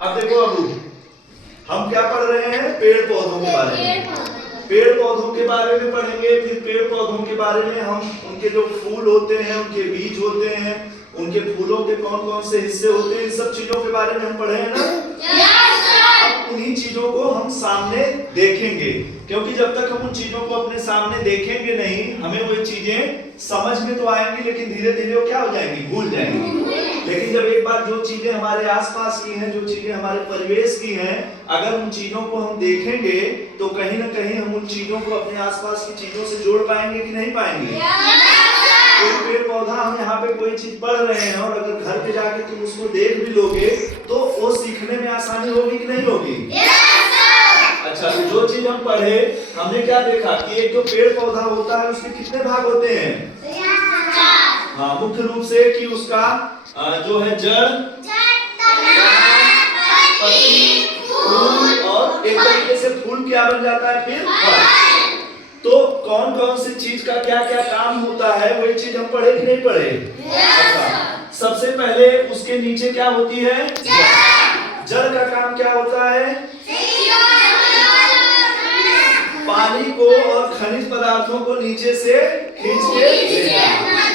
अब देखो अबू, हम क्या पढ़ रहे हैं? पेड़ पौधों के बारे में। पेड़ पौधों के बारे में पढ़ेंगे, फिर पेड़ पौधों के बारे में हम उनके जो फूल होते हैं, उनके बीज होते हैं, उनके फूलों के कौन कौन से हिस्से होते हैं, इन सब चीजों के बारे में हम पढ़े हैं ना। अब उन्हीं चीजों को हम सामने देखेंगे, क्योंकि जब तक हम उन चीजों को अपने सामने देखेंगे नहीं, हमें वो चीजें समझ में तो आएंगी, लेकिन धीरे धीरे वो क्या हो जाएंगी? भूल जाएंगी। लेकिन जब एक बार जो चीजें हमारे आसपास की हैं, जो चीजें हमारे परिवेश की हैं, अगर उन चीजों को हम देखेंगे तो कहीं ना कहीं हम उन चीजों को अपने आसपास की चीजों से जोड़ पाएंगे कि नहीं पाएंगे? कोई पेड़ पौधा हम यहाँ पे कोई चीज पढ़ रहे हैं और अगर घर पे जाके तुम उसको देख भी लोगे तो वो सीखने में आसानी होगी कि नहीं होगी? अच्छा, तो जो चीज हम पढ़े, हमने क्या देखा कि एक जो पेड़ पौधा होता है उसके कितने भाग होते हैं? हाँ, मुख्य रूप से कि उसका जो है जड़, पत्ती, फूल, और एक तरीके से फूल क्या बन जाता है फिर? फल। तो कौन कौन सी चीज का क्या क्या काम होता है, वही चीज हम पढ़े कि नहीं पढ़े? अच्छा, सबसे पहले उसके नीचे क्या होती है? जड़ का काम क्या होता है? पानी को और खनिज पदार्थों को नीचे से खींच के ले जाना।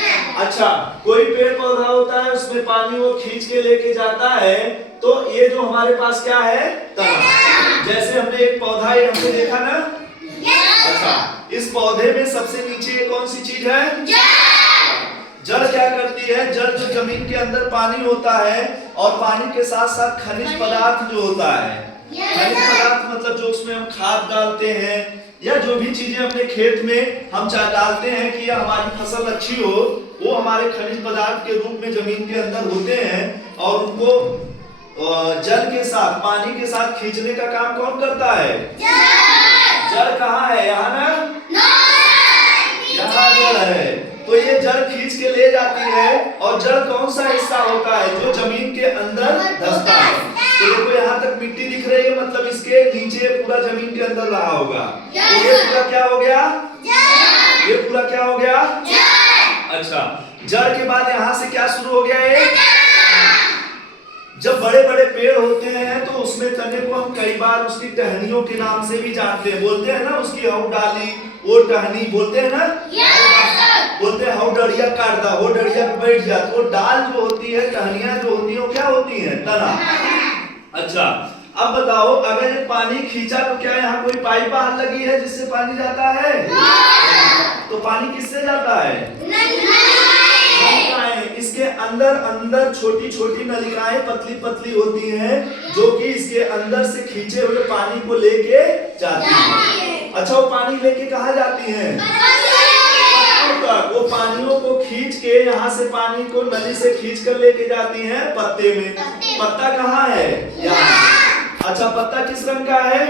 अच्छा, कोई पेड़ पौधा होता है उसमें पानी वो खींच के लेके जाता है, तो ये जो हमारे पास क्या है? तना। जैसे हमने एक पौधा ये हमने देखा ना। अच्छा, इस पौधे में सबसे नीचे कौन सी चीज है? जड़ क्या करती है? जड़ जो जमीन के अंदर पानी होता है और पानी के साथ साथ खनिज पदार्थ जो होता है, खनिज पदार्थ मतलब जो उसमें हम खाद डालते हैं या जो भी चीजें अपने खेत में हम डालते हैं कि हमारी फसल अच्छी हो, वो हमारे खनिज पदार्थ के रूप में जमीन के अंदर होते हैं और उनको जल के साथ, पानी के साथ खींचने का काम कौन करता है? जड़ कहाँ है? यहाँ ना, यहाँ जड़ है, तो ये जड़ खींच के ले जाती है। और जड़ कौन सा हिस्सा होता है? जो जमीन के अंदर धंसता है। तो देखो यहाँ तक मिट्टी दिख रही है, मतलब इसके नीचे पूरा जमीन के अंदर रहा होगा, तो ये पूरा क्या हो गया? ये पूरा क्या हो गया? अच्छा, जड़ के बाद यहाँ से क्या शुरू हो गया? जब बड़े बड़े पेड़ होते हैं तो उसमें तने को हम कई बार उसकी टहनियों के नाम से भी जानते हैं, बोलते हैं ना, उसकी हऊ डाली, वो टहनी बोलते हैं ना। बोलते हैं हऊ डरिया काट दा, वो डरिया पे बैठ जा। तो डाल जो होती है, टहनियां जो होती है, वो क्या होती है? तना। अच्छा, अब बताओ, अगर ये पानी खींचा तो क्या यहाँ कोई पाइप बाहर लगी है जिससे पानी जाता है? तो पानी किससे जाता है? इसके अंदर अंदर छोटी छोटी नलिकाएं पतली पतली होती हैं, जो कि इसके अंदर से खींचे हुए पानी को लेके जाती हैं। अच्छा, वो पानी लेके कहाँ जाती हैं? वो पानियों को खींच के यहाँ से पानी को नली से खींच कर लेके जाती हैं पत्ते में। पत्ता कहाँ है? यहाँ। अच्छा, पत्ता किस रंग का है?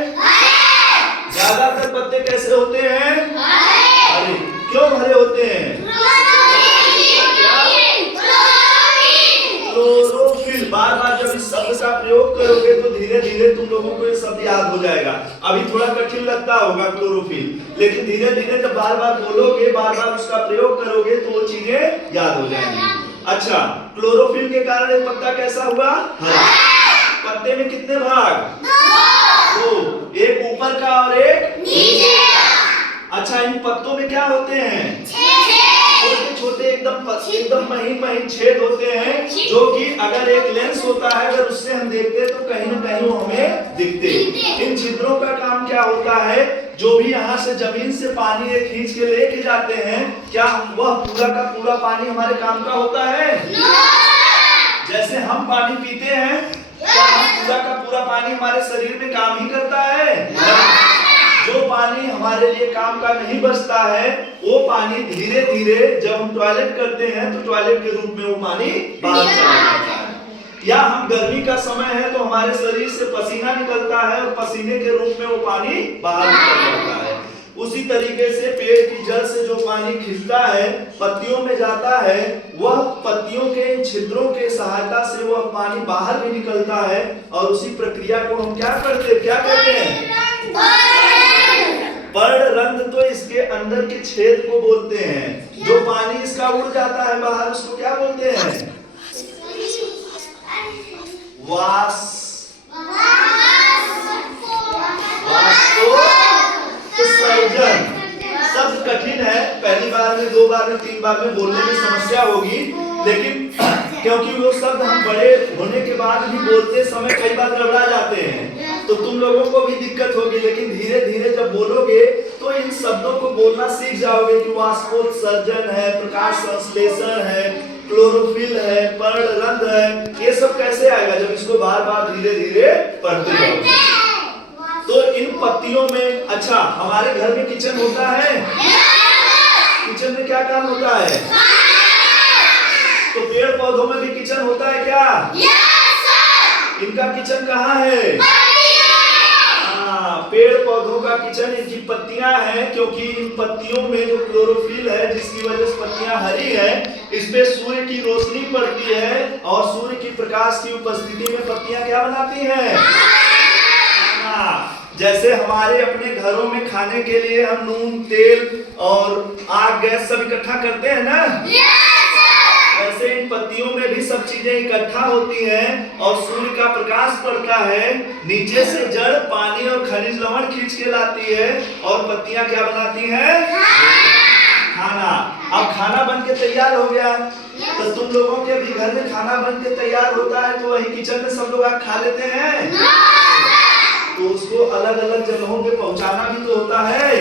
ज्यादातर पत्ते कैसे होते हैं? हरे। क्यों हरे होते हैं? क्लोरोफिल। बार बार जब इस शब्द का प्रयोग करोगे तो धीरे धीरे तुम लोगों को ये शब्द याद हो जाएगा। अभी थोड़ा कठिन लगता होगा क्लोरोफिल, लेकिन धीरे धीरे जब बार बार बोलोगे, बार बार उसका प्रयोग करोगे तो वो चीजें याद हो जाएंगी। अच्छा, क्लोरोफिल के कारण एक पत्ता कैसा हुआ? हरा। पत्ते में कितने भाग? दो, एक ऊपर का और एक नीचे का। अच्छा, इन पत्तों में क्या होते हैं? छोटे छोटे एकदम महीन महीन छेद होते हैं, जो कि अगर एक लेंस होता है, अगर उससे हम देखते हैं तो कहीं ना कहीं वो हमें दिखते। इन छिद्रों का काम क्या होता है? जो भी यहाँ से जमीन से पानी खींच के लेके जाते हैं, क्या वह पूरा का पूरा पानी हमारे काम का होता है? जैसे हम पानी पीते हैं, क्या पूरा का पूरा पानी हमारे शरीर में काम ही करता है? जो पानी हमारे लिए काम का नहीं बचता है, वो पानी धीरे धीरे जब हम टॉयलेट करते हैं तो टॉयलेट के रूप में वो पानी बाहर चला जाता है। या हम गर्मी का समय है तो हमारे शरीर से पसीना निकलता है और पसीने के रूप में वो पानी बाहर निकल जाता है। उसी तरीके से पेड़ की जड़ से जो पानी खिंचता है, पत्तियों में जाता है, वह पत्तियों के छिद्रों के सहायता से वह पानी बाहर भी निकलता है। और उसी प्रक्रिया को हम क्या कहते हैं? पर्णरंध्र। तो इसके अंदर के छेद को बोलते हैं। जो पानी इसका उड़ जाता है बाहर, उसको क्या बोलते हैं? बार में, 2 बार में, 3 बार में बोलने में समस्या होगी, लेकिन क्योंकि वो शब्द हम बड़े होने के बाद भी बोलते समय कई बार गड़बड़ा जाते हैं, तो तुम लोगों को भी दिक्कत होगी, लेकिन धीरे धीरे जब बोलोगे तो इन शब्दों को बोलना सीख जाओगे कि वाष्पोत्सर्जन है, प्रकाश संश्लेषण है, क्लोरोफिल है, पर्णरंध्र है, ये सब कैसे आएगा जब इसको बार बार धीरे धीरे पढ़ते जाओगे। तो इन पत्तियों में, अच्छा हमारे घर में किचन होता है, किचन में क्या काम होता है? तो पेड़ पौधों में भी किचन होता है क्या? इनका किचन कहाँ है? पेड़ पौधों का किचन इनकी पत्तियां हैं, क्योंकि इन पत्तियों में जो क्लोरोफिल है, जिसकी वजह से पत्तियां हरी है, इस पे सूर्य की रोशनी पड़ती है और सूर्य की प्रकाश की उपस्थिति में पत्तियां क्या बनाती हैं? जैसे हमारे अपने घरों में खाने के लिए हम नून, तेल और आग, गैस सब इकट्ठा करते हैं ना, वैसे इन पत्तियों में भी सब चीजें इकट्ठा होती हैं और सूर्य का प्रकाश पड़ता है, नीचे से जड़ पानी और खनिज लवण खींच के लाती है और पत्तियां क्या बनाती हैं? खाना। अब खाना बन के तैयार हो गया, तो तुम लोगों के भी घर में खाना बन के तैयार होता है, तो वही किचन में सब लोग आग खा लेते हैं, तो उसको अलग अलग जगहों पे पहुंचाना भी तो होता है।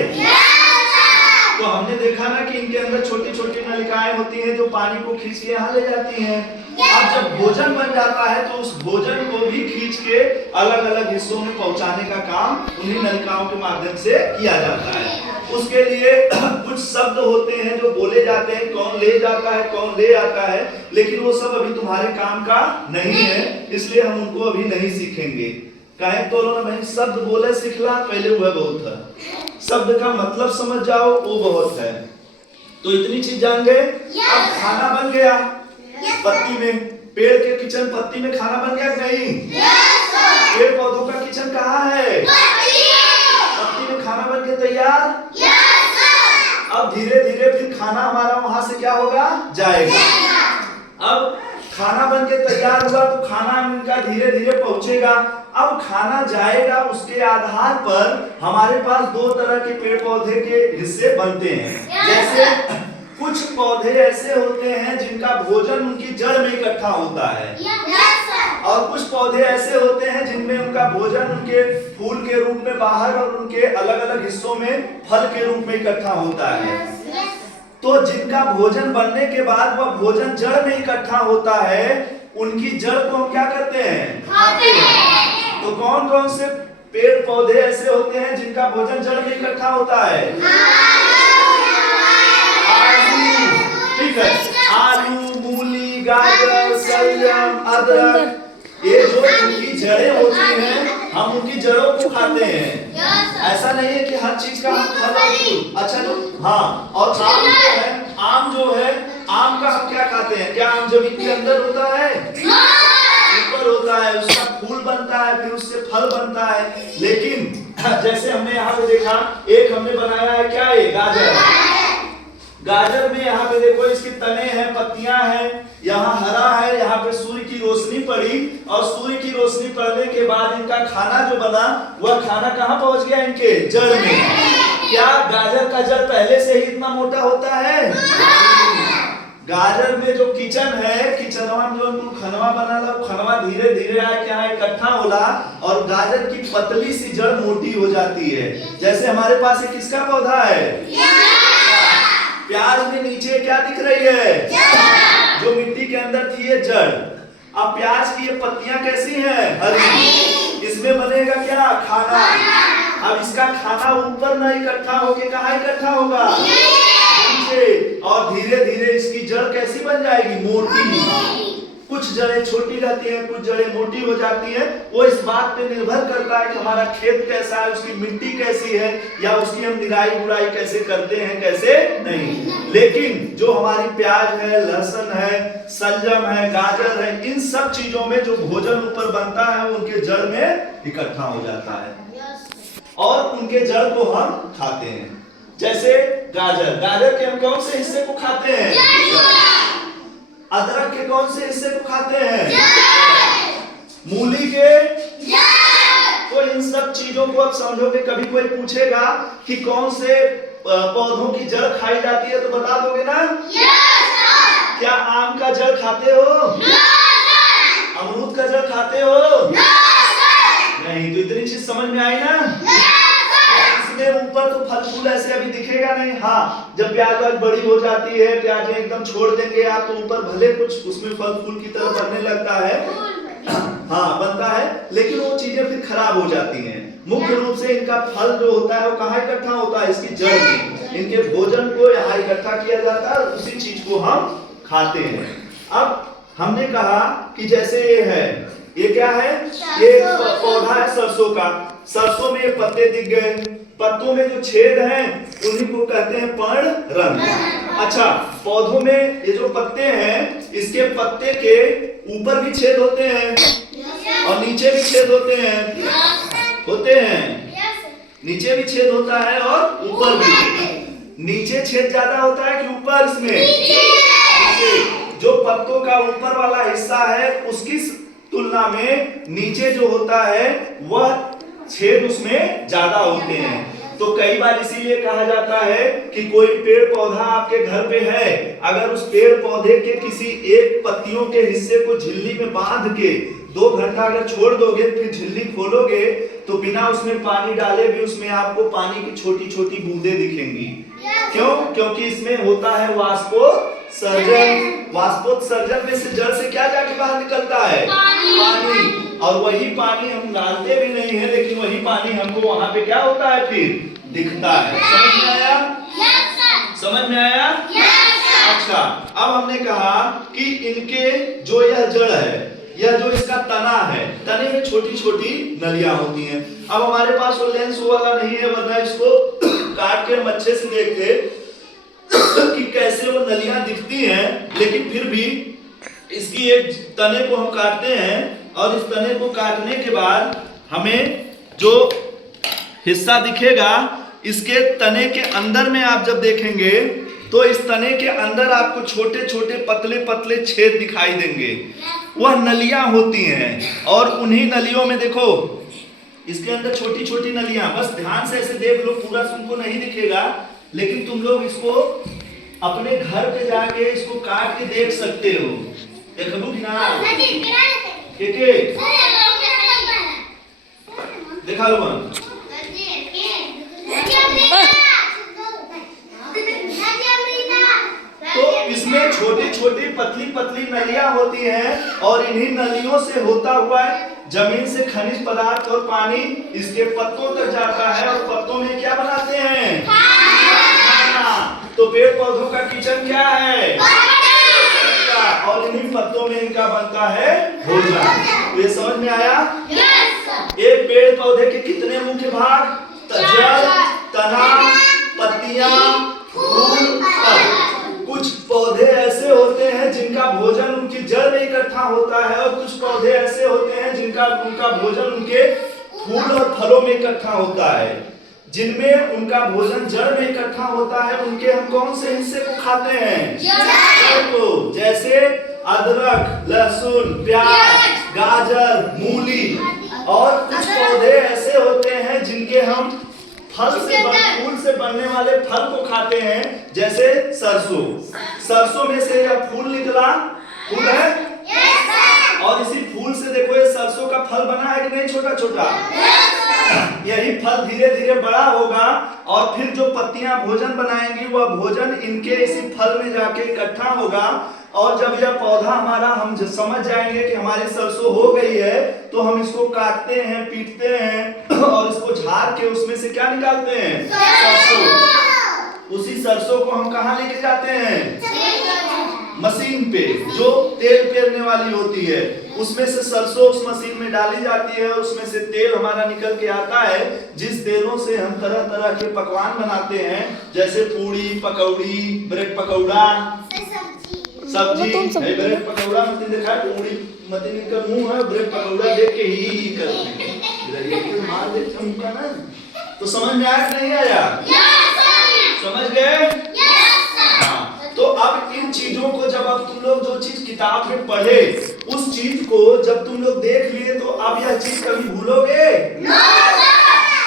तो हमने देखा ना कि इनके अंदर छोटी छोटी नलिकाएं होती हैं जो पानी को खींच के यहाँ ले जाती हैं। अब जब भोजन बन जाता है तो उस भोजन को भी खींच के अलग अलग हिस्सों में पहुंचाने का काम उन्हीं नलिकाओं के माध्यम से किया जाता है। उसके लिए कुछ शब्द होते हैं जो बोले जाते हैं, कौन ले जाता है, कौन ले आता है, लेकिन वो सब अभी तुम्हारे काम का नहीं है, इसलिए हम उनको अभी नहीं सीखेंगे। कहें तो भाई शब्द बोले सिखला, पहले वह बहुत है, शब्द का मतलब समझ जाओ वो बहुत है। तो इतनी चीज जान गए। अब खाना बन गया पत्ती में, पेड़ के किचन पत्ती में खाना बन गया नहीं? पेड़ पौधों का किचन कहाँ है? पत्ती में खाना बन के तैयार। अब धीरे धीरे फिर खाना हमारा वहां से क्या होगा? जाएगा। अब खाना बन के तैयार हुआ तो खाना इनका धीरे धीरे पहुंचेगा। अब खाना जाएगा, उसके आधार पर हमारे पास 2 तरह के पेड़ पौधे के हिस्से बनते हैं। जैसे कुछ पौधे ऐसे होते हैं जिनका भोजन उनकी जड़ में इकट्ठा होता है, और कुछ पौधे ऐसे होते हैं जिनमें उनका भोजन उनके फूल के रूप में बाहर और उनके अलग अलग हिस्सों में फल के रूप में इकट्ठा होता है। तो जिनका भोजन बनने के बाद वह भोजन जड़ में इकट्ठा होता है, उनकी जड़ को हम क्या करते हैं? खाते हैं। तो कौन कौन से पेड़ पौधे ऐसे होते हैं जिनका भोजन जड़ में इकट्ठा होता है? आलू, ठीक है, आलू, मूली, गाजर, शलजम, अदरक, ये जो उनकी जड़ें होती हैं, हम उनकी जड़ों को खाते हैं। ऐसा नहीं है कि हर चीज का हम फल, अच्छा जो, हाँ, और आम जो है, आम का हम क्या खाते हैं? क्या आम जमीन के अंदर होता है? ऊपर होता है, उसका फूल बनता है, फिर उससे फल बनता है। लेकिन जैसे हमने यहाँ पे देखा, एक हमने बनाया है क्या? ये गाजर। गाजर में यहाँ पे देखो इसके तने हैं, पत्तियां हैं, यहाँ हरा है, यहाँ पे सूर्य की रोशनी पड़ी, और सूर्य की रोशनी पड़ने के बाद इनका खाना जो बना, वह खाना कहाँ पहुंच गया? इनके जड़ में। क्या गाजर का जड़ पहले से ही इतना मोटा होता है? गाजर में जो किचन है, किचनवा में जो खनवा बना, खनवा धीरे धीरे आके यहाँ इकट्ठा होला और गाजर की पतली सी जड़ मोटी हो जाती है। जैसे हमारे पास एक किसका पौधा है? प्याज में नीचे क्या दिख रही है? जो मिट्टी के अंदर थी ये जड़। अब प्याज की ये पत्तियां कैसी हैं? हरी। इसमें बनेगा क्या? खाना। अब इसका खाना ऊपर न इकट्ठा होके कहाँ इकट्ठा होगा? नीचे। और धीरे धीरे इसकी जड़ कैसी बन जाएगी? मोटी। कुछ जड़ें छोटी रहती हैं, कुछ जड़ें मोटी हो जाती हैं। वो इस बात पे निर्भर करता है कि हमारा खेत कैसा है, उसकी मिट्टी कैसी है, या उसकी हम निराई गुड़ाई कैसे करते हैं, कैसे नहीं। लेकिन जो हमारी प्याज है, लहसुन है, शलजम है, गाजर है, इन सब चीजों में जो भोजन ऊपर बनता है वो उनके जड़ में इकट्ठा हो जाता है और उनके जड़ को हम खाते हैं। जैसे गाजर, गाजर के हम कौन से हिस्से को खाते हैं? अदरक के कौन से हिस्से को खाते हैं? मूली के। तो इन सब चीजों को आप समझोगे। कभी कोई पूछेगा कि कौन से पौधों की जड़ खाई जाती है, तो बता दोगे ना? यस। क्या आम का जड़ खाते हो? अमरूद का जड़ खाते हो? नहीं। तो इतनी चीज समझ में आई ना? इसमें ऊपर तो फल फूल ऐसे अभी दिखेगा नहीं। हाँ, जब प्याज आज बड़ी हो जाती है, प्याजें एकदम छोड़ देंगे आप, तो ऊपर भले कुछ उसमें फल फूल की तरह बनने लगता है, हाँ बनता है, लेकिन वो चीजें फिर खराब हो जाती हैं। मुख्य रूप से इनका फल जो होता है वो कहाँ इकट्ठा होता है? इसकी जड़ में। इनके भोजन को यहाँ इकट्ठा किया जाता है और उसी चीज को हम खाते हैं। अब हमने कहा कि जैसे ये है, ये क्या है? ये पौधा है सरसों का। सरसों में ये पत्ते दिख गए, पत्तों में जो छेद हैं उन्हीं को कहते हैं पर्णरंध्र। अच्छा, पौधों में ये जो पत्ते हैं, इसके पत्ते के ऊपर भी छेद होते हैं और नीचे भी छेद होते हैं। नीचे भी छेद होता है और ऊपर भी। नीचे छेद ज्यादा होता है कि ऊपर? इसमें जो पत्तों का ऊपर वाला हिस्सा है उसकी तुलना में नीचे जो होता है वह छेद उसमें ज्यादा होते हैं। तो कई बार इसीलिए कहा जाता है कि कोई पेड़ पौधा आपके घर पे है, अगर उस पेड़ पौधे के किसी एक पत्तियों के हिस्से को झिल्ली में बांध के 2 घंटा अगर छोड़ दोगे, फिर झिल्ली खोलोगे तो बिना उसमें पानी डाले भी उसमें आपको पानी की छोटी छोटी बूंदें दिखेंगी। क्यों? क्योंकि इसमें होता है वाष्पोत्सर्जन। वाष्पोत्सर्जन में से जड़ से क्या जाके बाहर निकलता है? पानी। और वही पानी हम डालते भी नहीं है, लेकिन वही पानी हमको वहां पे क्या होता है? फिर दिखता है। समझ में आया? समझ में आया? अच्छा, अब हमने कहा कि इनके जो यह जड़ है, यह जो इसका तना है, तने में छोटी छोटी नलियां होती हैं। अब हमारे पास वो लेंस वाला नहीं है, वरना इसको काट के हम अच्छे से देखते कि कैसे वो नलियां दिखती हैं। लेकिन फिर भी इसकी एक तने को हम काटते हैं और इस तने को काटने के बाद हमें जो हिस्सा दिखेगा, इसके तने के अंदर में आप जब देखेंगे तो इस तने के अंदर आपको छोटे छोटे पतले पतले छेद दिखाई देंगे। वह नलियां होती हैं और उन्हीं नलियों में देखो, इसके अंदर छोटी छोटी नलियां, बस ध्यान से ऐसे देख लो, पूरा तुमको नहीं दिखेगा, लेकिन तुम लोग इसको अपने घर पे जाके इसको काट के देख सकते हो। देखो कि ना के देखा लो मन। तो इसमें छोटी छोटी पतली पतली नलियां होती हैं और इन्हीं नलियों से होता हुआ जमीन से खनिज पदार्थ और पानी इसके पत्तों तक जाता है और पत्तों में क्या बनाते हैं? तो पेड़ पौधों का किचन क्या है? और इन्हीं पत्तों में इनका बनता है भोजन। ये समझ में आया? एक पेड़ पौधे के कितने मुख्य भाग? जड़, तना, पत्तियां, फूल, फल। कुछ पौधे ऐसे होते हैं जिनका भोजन उनकी जड़ में इकट्ठा होता है और कुछ पौधे ऐसे होते हैं जिनका उनका भोजन उनके फूल और फलों में इकट्ठा होता है। जिनमें उनका भोजन जड़ में इकट्ठा होता है, उनके हम कौन से हिस्से को खाते हैं? जड़ को। जैसे अदरक, लहसुन, प्याज, गाजर, मूली। और कुछ पौधे ऐसे होते हैं जिनके हम फूल से बनने वाले फल को खाते हैं, जैसे सरसों। सरसों में से जब फूल निकला, फूल है, और इसी फूल से देखो ये सरसों का फल बना है कि नहीं? छोटा छोटा। यही फल धीरे धीरे बड़ा होगा और फिर जो पत्तियां भोजन बनाएंगी वह भोजन इनके इसी फल में जाके इकट्ठा होगा। और जब यह पौधा हमारा, हम समझ जाएंगे कि हमारी सरसों हो गई है, तो हम इसको काटते हैं, पीटते हैं और इसको झाड़ के उसमें से क्या निकालते हैं? सरसों। उसी सरसों को हम कहाँ लेके जाते हैं? मशीन पे, जो तेल पेरने वाली होती है, उसमें से सरसों उस मशीन में डाली जाती है और उसमें से तेल हमारा निकल के आता है, जिस तेलों से हम तरह तरह के पकवान बनाते हैं, जैसे पूड़ी, पकौड़ी, ब्रेड पकौड़ा, सब्जी। ब्रेड पकौड़ा मत देखा, पूड़ी मत इनका मुंह है, ब्रेड पकौड़ा देख के ही करते मार देते मुंह का ना। तो समझ में आया नहीं आया? समझ गए? तो अब इन चीजों को जब अब तुम लोग जो चीज किताब में पढ़े, उस चीज को जब तुम लोग देख लिए, तो अब यह चीज कभी भूलोगे?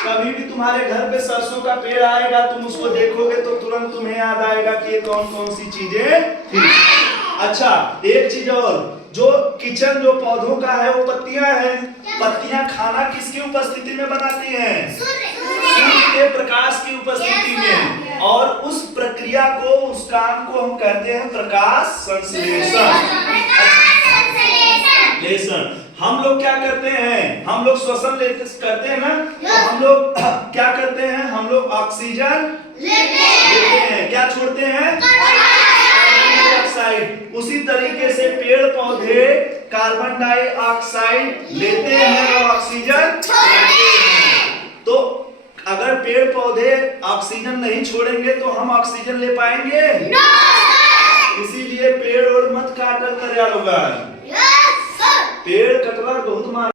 कभी भी तुम्हारे घर पे सरसों का पेड़ आएगा, तुम उसको देखोगे तो तुरंत तुम्हें याद आएगा कि ये कौन कौन सी चीजें थी। अच्छा, एक चीज और, जो किचन जो पौधों का है वो पत्तियां हैं। पत्तियां खाना किसकी उपस्थिति में बनाती हैं? सूर्य के प्रकाश की उपस्थिति में। और उस प्रक्रिया को, उस काम को हम कहते हैं प्रकाश संश्लेषण। हम लोग क्या करते हैं? हम लोग श्वसन करते हैं ना, तो हम लोग क्या करते हैं? हम लोग ऑक्सीजन लेते हैं, क्या छोड़ते हैं? Carbon dioxide. उसी तरीके से पेड़ पौधे कार्बन डाइऑक्साइड लेते हैं और ऑक्सीजन छोड़ते हैं। तो अगर पेड़ पौधे ऑक्सीजन नहीं छोड़ेंगे तो हम ऑक्सीजन ले पाएंगे? इसीलिए पेड़ और मत काटल करे लोग। पेड़ कटवा बहुत मार